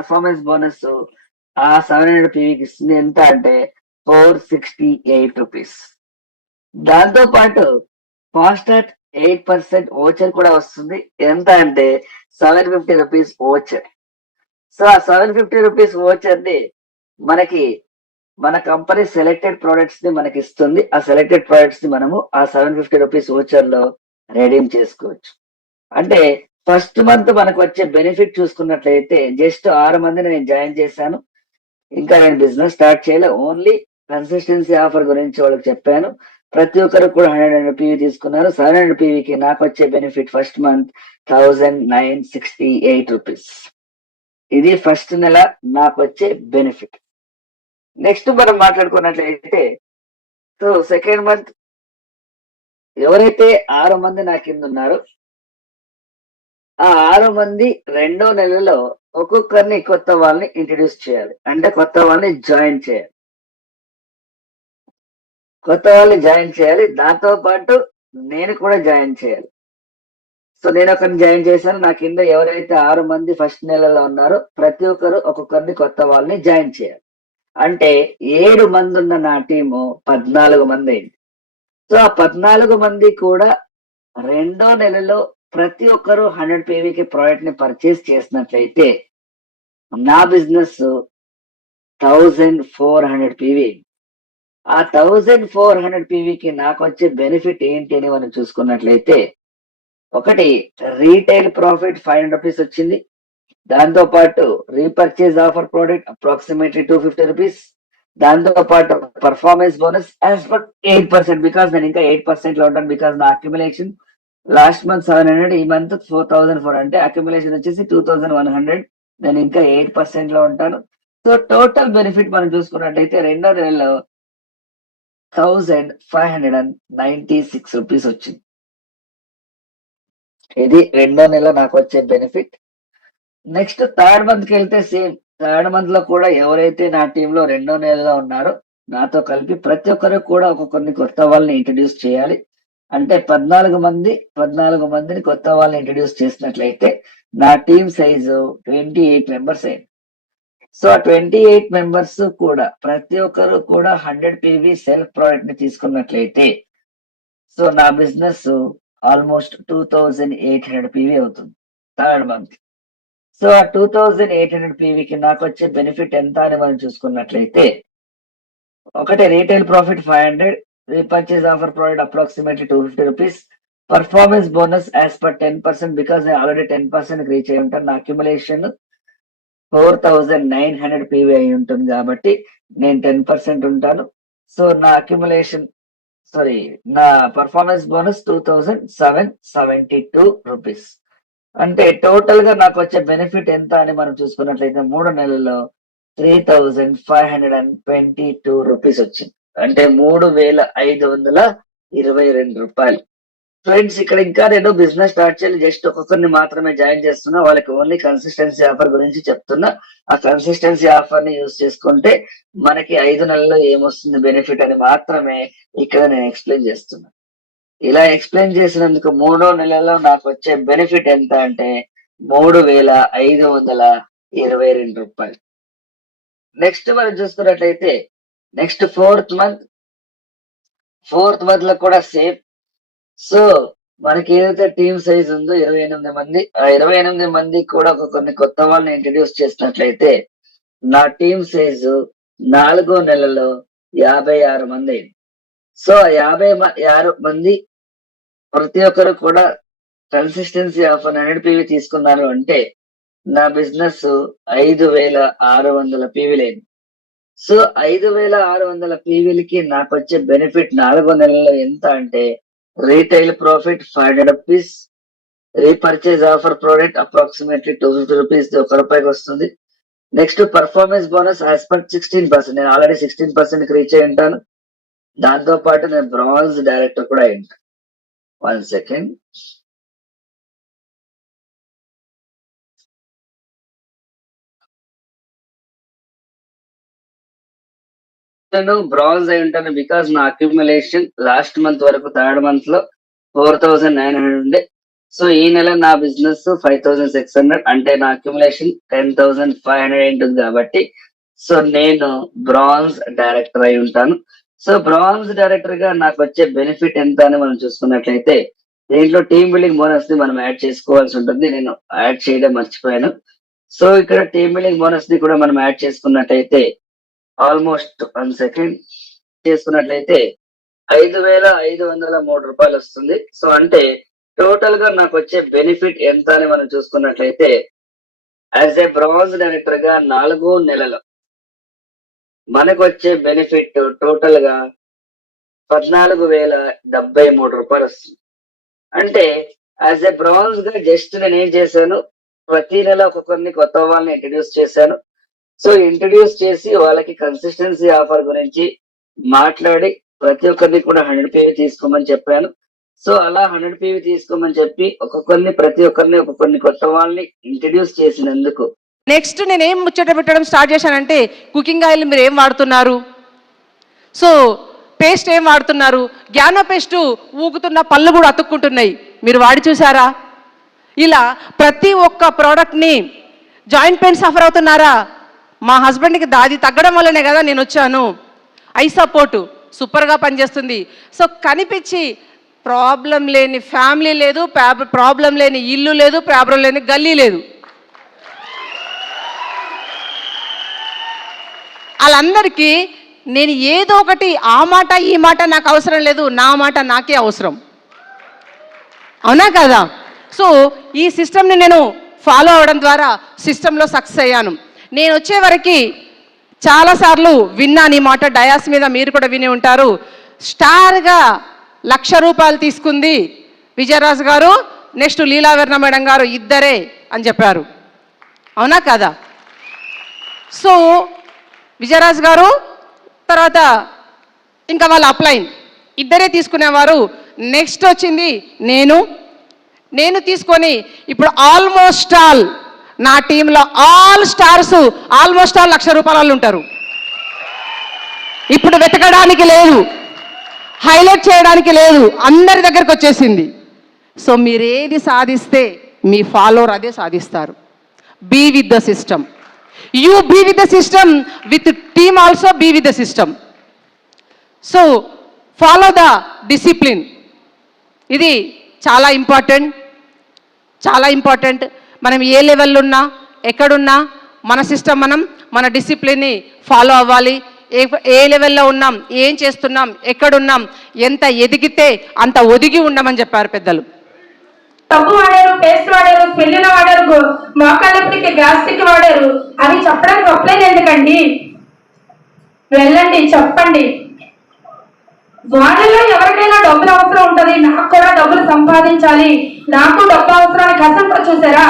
Performance bonus ఆ 700 పీవీకి ఇస్తుంది. ఎంత అంటే 468 రూపీస్. దాంతో పాటు ఫాస్టాగ్ 8% ఓచర్ కూడా వస్తుంది. ఎంత అంటే 750 రూపీస్ ఓచర్. సో ఆ 750 రూపీస్ ఓచర్ ని మనకి మన కంపెనీ సెలెక్టెడ్ ప్రొడక్ట్స్ ని మనకి ఇస్తుంది. ఆ సెలెక్టెడ్ ప్రొడక్ట్స్ ని మనము ఆ 750 రూపీస్ ఓచర్ లో రెడీమ్ చేసుకోవచ్చు. అంటే ఫస్ట్ మంత్ మనకు వచ్చే బెనిఫిట్ చూసుకున్నట్లయితే జస్ట్ 6 మందిని నేను జాయిన్ చేశాను. ఇంకా నేను బిజినెస్ స్టార్ట్ చేయలే. ఓన్లీ కన్సిస్టెన్సీ ఆఫర్ గురించి వాళ్ళకి చెప్పాను. ప్రతి ఒక్కరు కూడా 100 పీవీ తీసుకున్నారు. 700 పీవీకి నాకు వచ్చే బెనిఫిట్ ఫస్ట్ మంత్ 1968 రూపీస్. ఇది ఫస్ట్ నెల నాకు వచ్చే బెనిఫిట్. నెక్స్ట్ మనం మాట్లాడుకున్నట్లయితే సో సెకండ్ మంత్ ఎవరైతే 6 మంది నా కింద ఉన్నారో ఆ 6 మంది రెండో నెలలో ఒక్కొక్కరిని కొత్త వాళ్ళని ఇంట్రడ్యూస్ చేయాలి. అంటే కొత్త వాళ్ళని జాయిన్ చేయాలి. దాంతో పాటు నేను కూడా జాయిన్ చేయాలి. సో నేను ఒకరిని జాయిన్ చేశాను. నా కింద ఎవరైతే 6 మంది ఫస్ట్ నెలలో ఉన్నారో ప్రతి ఒక్కరు ఒక్కొక్కరిని కొత్త వాళ్ళని జాయిన్ చేయాలి. అంటే 7 మంది ఉన్న నా టీము 14 మంది అయింది. సో ఆ 14 మంది కూడా రెండో నెలలో ప్రతి ఒక్కరు 100 పీవీకి ప్రోడక్ట్ ని పర్చేస్ చేసినట్లయితే నా బిజినెస్ 1400 పీవీ. ఆ 1400 పీవీకి నాకు వచ్చే బెనిఫిట్ ఏంటి అని మనం చూసుకున్నట్లయితే ఒకటి రీటైల్ ప్రాఫిట్ 500 రూపీస్ వచ్చింది. దాంతో పాటు repurchase offer product approximately 250 rupees. దాంతో పాటు performance bonus as per 8%. Because నేను ఇంకా 8% లో ఉంటాను. బికాస్ నా అక్యుములేషన్ లాస్ట్ మంత్ 700, ఈ మంత్ 4400, అంటే అక్యుములేషన్ వచ్చేసి 2100. నేను ఇంకా 8% లో ఉంటాను. సో టోటల్ బెనిఫిట్ మనం చూసుకున్నట్టయితే రెండో నెలలో 1596 రూపీస్ వచ్చింది. ఇది రెండో నెల నాకు వచ్చే బెనిఫిట్. నెక్స్ట్ థర్డ్ మంత్ కి వెళ్తే సేమ్. థర్డ్ మంత్ లో కూడా ఎవరైతే నా టీమ్ లో రెండో నెలలో ఉన్నారో నాతో కలిపి ప్రతి ఒక్కరు కూడా ఒక్కొక్కరిని కొత్త వాళ్ళని ఇంట్రడ్యూస్ చేయాలి. అంటే 14 మందిని కొత్త వాళ్ళని ఇంట్రడ్యూస్ చేసినట్లయితే నా టీమ్ సైజు 28 మెంబర్స్ అయింది. సో ఆ 28 మెంబర్స్ కూడా ప్రతి ఒక్కరు కూడా 100 పీవీ సెల్ఫ్ ప్రోడక్ట్ ని తీసుకున్నట్లయితే సో నా బిజినెస్ ఆల్మోస్ట్ 2800 పీవీ అవుతుంది థర్డ్ మంత్. సో ఆ 2800 పీవీకి నాకు వచ్చే బెనిఫిట్ ఎంత అని మనం చూసుకున్నట్లయితే ఒకటి retail profit 500, repurchase offer product approximately 250 rupees, performance bonus as per 10%. Because నేను ఆల్రెడీ 10% రీచ్ అయి ఉంటాను. నా అక్యుములేషన్ 4900 పీవీ అయి ఉంటుంది కాబట్టి నేను 10% ఉంటాను. సో నా అక్యుములేషన్ నా పర్ఫార్మెన్స్ బోనస్ 2772 రూపీస్. అంటే టోటల్ గా నాకు వచ్చే బెనిఫిట్ ఎంత అని మనం చూసుకున్నట్లయితే 3 నెలల్లో 3522 రూపీస్ వచ్చింది. అంటే 3522 రూపాయలు. ఫ్రెండ్స్ ఇక్కడ ఇంకా నేను బిజినెస్ స్టార్ట్ చేయాలి. జస్ట్ ఒక్కొక్కరిని మాత్రమే జాయిన్ చేస్తున్నా. వాళ్ళకి ఓన్లీ కన్సిస్టెన్సీ ఆఫర్ గురించి చెప్తున్నా. ఆ కన్సిస్టెన్సీ ఆఫర్ ని యూజ్ చేసుకుంటే మనకి 5 నెలల్లో ఏమొస్తుంది బెనిఫిట్ అని మాత్రమే ఇక్కడ నేను ఎక్స్ప్లెయిన్ చేస్తున్నా. ఇలా ఎక్స్ప్లెయిన్ చేసినందుకు 3వ నెలలో నాకు వచ్చే బెనిఫిట్ ఎంత అంటే 3522 రూపాయలు. నెక్స్ట్ మనం చూసుకున్నట్లయితే నెక్స్ట్ ఫోర్త్ మంత్ లో కూడా సేమ్. సో మనకి ఏదైతే టీమ్ సైజ్ ఉందో 28 మంది, ఆ 28 మంది కూడా కొన్ని కొత్త వాళ్ళని ఇంట్రడ్యూస్ చేసినట్లయితే నా టీమ్ సైజు 4వ నెలలో 56 మంది అయింది. సో 56 మంది ప్రతి ఒక్కరు కూడా కన్సిస్టెన్సీ ఆఫ్ 100 పీవీ తీసుకున్నారు అంటే నా బిజినెస్ 5600 పీవీలు అయింది. సో 5600 పీవీలకి నాకు వచ్చే బెనిఫిట్ 4వ నెలలో ఎంత అంటే retail profit 500 rupees, repurchase offer product approximately 250 rupees, 1 రూపాయికి వస్తుంది. Next performance bonus as per 16%. నేను ఆల్రెడీ 16% రీచ్ అయి ఉంటాను. దాంతో పాటు నేను బ్రాంజ్ డైరెక్టర్ కూడా అయి ఉంటాను. 1 సెకండ్. నేను బ్రాంజ్ అయి ఉంటాను బికాస్ నా అక్యుములేషన్ లాస్ట్ మంత్ వరకు థర్డ్ మంత్ లో 4900 ఉండే. సో ఈ నెల నా బిజినెస్ 5600 అంటే నా అక్యుములేషన్ 10,500 ఉంటుంది కాబట్టి సో నేను బ్రాంజ్ డైరెక్టర్ అయి ఉంటాను. సో బ్రాంజ్ డైరెక్టర్ గా నాకు వచ్చే బెనిఫిట్ ఎంత అని మనం చూసుకున్నట్లయితే దీంట్లో టీమ్ బిల్డింగ్ బోనస్ ని మనం యాడ్ చేసుకోవాల్సి ఉంటుంది. నేను యాడ్ చేయడం మర్చిపోయాను. సో ఇక్కడ టీమ్ బిల్డింగ్ బోనస్ ని కూడా మనం యాడ్ చేసుకున్నట్లయితే ఆల్మోస్ట్ 1 సెకండ్ చేసుకున్నట్లయితే 5,503 రూపాయలు వస్తుంది. సో అంటే టోటల్ గా నాకు వచ్చే బెనిఫిట్ ఎంత అని మనం చూసుకున్నట్లయితే యాజ్ ఏ బ్రాంజ్ డైరెక్టర్ గా 4 నెలలు మనకు వచ్చే బెనిఫిట్ టోటల్ గా 14,073 రూపాయలు వస్తుంది. అంటే యాజ్ ఏ బ్రాంజ్ గా జస్ట్ నేను ఏం చేశాను, ప్రతి నెల ఒక్కొక్కరిని కొత్త వాళ్ళని ఇంట్రడ్యూస్ చేశాను. సో ఇంట్రడ్యూస్ చేసి వాళ్ళకి కన్సిస్టెన్సీ ఆఫర్ గురించి మాట్లాడి ప్రతి ఒక్కరిని కూడా 100 PV తీసుకోమని చెప్పాను. సో అలా 100 PV తీసుకోమని చెప్పి ప్రతి ఒక్కరిని కొత్త వాళ్ళని ఇంట్రడ్యూస్ చేసినందుకు నెక్స్ట్ నేను ఏం ముచ్చట పెట్టడం స్టార్ట్ చేశానంటే కుకింగ్ ఆయిల్ మీరు ఏం వాడుతున్నారు, సో పేస్ట్ ఏం వాడుతున్నారు, గ్యానో పేస్ట్ ఊగుతున్న పళ్ళు కూడా అతుక్కుంటున్నాయి, మీరు వాడి చూసారా? ఇలా ప్రతి ఒక్క ప్రోడక్ట్ని జాయింట్ పెయిన్ సఫర్ అవుతున్నారా? మా హస్బెండ్కి దాది తగ్గడం వల్లనే కదా నేను వచ్చాను. ఐ సపోర్టు సూపర్గా పనిచేస్తుంది. సో కనిపించి ప్రాబ్లం లేని ఫ్యామిలీ లేదు, ప్రాబ్లం లేని ఇల్లు లేదు, ప్రాబ్లం లేని గల్లీ లేదు. వాళ్ళందరికీ నేను ఏదో ఒకటి ఆ మాట ఈ మాట నాకు అవసరం లేదు, నా మాట నాకే అవసరం. అవునా కదా? సో ఈ సిస్టమ్ని నేను ఫాలో అవడం ద్వారా సిస్టంలో సక్సెస్ అయ్యాను. నేను వచ్చే వరకు చాలాసార్లు విన్నాను ఈ మాట, డయాస్ మీద మీరు కూడా విని ఉంటారు. స్టార్గా 1,00,000 రూపాయలు తీసుకుంది విజయరాజు గారు, నెక్స్ట్ లీలావర్ణ మేడం గారు ఇద్దరే అని చెప్పారు. అవునా కదా? సో విజయరాజు గారు తర్వాత ఇంకా వాళ్ళ అప్లైన్ ఇద్దరే తీసుకునేవారు. నెక్స్ట్ వచ్చింది నేను తీసుకొని ఇప్పుడు ఆల్మోస్ట్ ఆల్ నా టీంలో ఆల్ స్టార్స్ ఆల్మోస్ట్ ఆల్ 1,00,000 రూపాయలు ఉంటారు. ఇప్పుడు వెతకడానికి లేదు, హైలైట్ చేయడానికి లేదు, అందరి దగ్గరకు వచ్చేసింది. సో మీరు ఏది సాధిస్తే మీ ఫాలోవర్ అదే సాధిస్తారు. Be with the system. You be with the system, with team also be with the system. So follow the discipline. ఇది చాలా ఇంపార్టెంట్. మనం ఏ లెవెల్లో ఉన్నా ఎక్కడున్నా మన సిస్టమ్ మన డిసిప్లిన్ని ఫాలో అవ్వాలి. ఏ లెవెల్లో ఉన్నాం, ఏం చేస్తున్నాం, ఎక్కడున్నాం, ఎంత ఎదిగితే అంత ఒదిగి ఉండమని చెప్పారు పెద్దలు. సబ్బు వాడారు, పేస్ట్ వాడారు, పెళ్ళిన వాడారు, మోకాళ్ళకి గ్యాస్ట్రిక్ వాడారు. అవి చెప్పడానికి ఒక్కలేదు ఎందుకండి? వెళ్ళండి చెప్పండి. వాళ్ళలో ఎవరికైనా డబ్బులు అవసరం ఉంటుంది, నాకు కూడా డబ్బులు సంపాదించాలి, నాకు డబ్బులు అవసరాన్ని కష్టంతో చూసారా?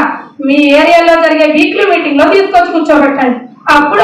మీ ఏరియాలో జరిగే వీక్లీ మీటింగ్ లో తీసుకొచ్చి కూర్చోబెట్టండి. అప్పుడు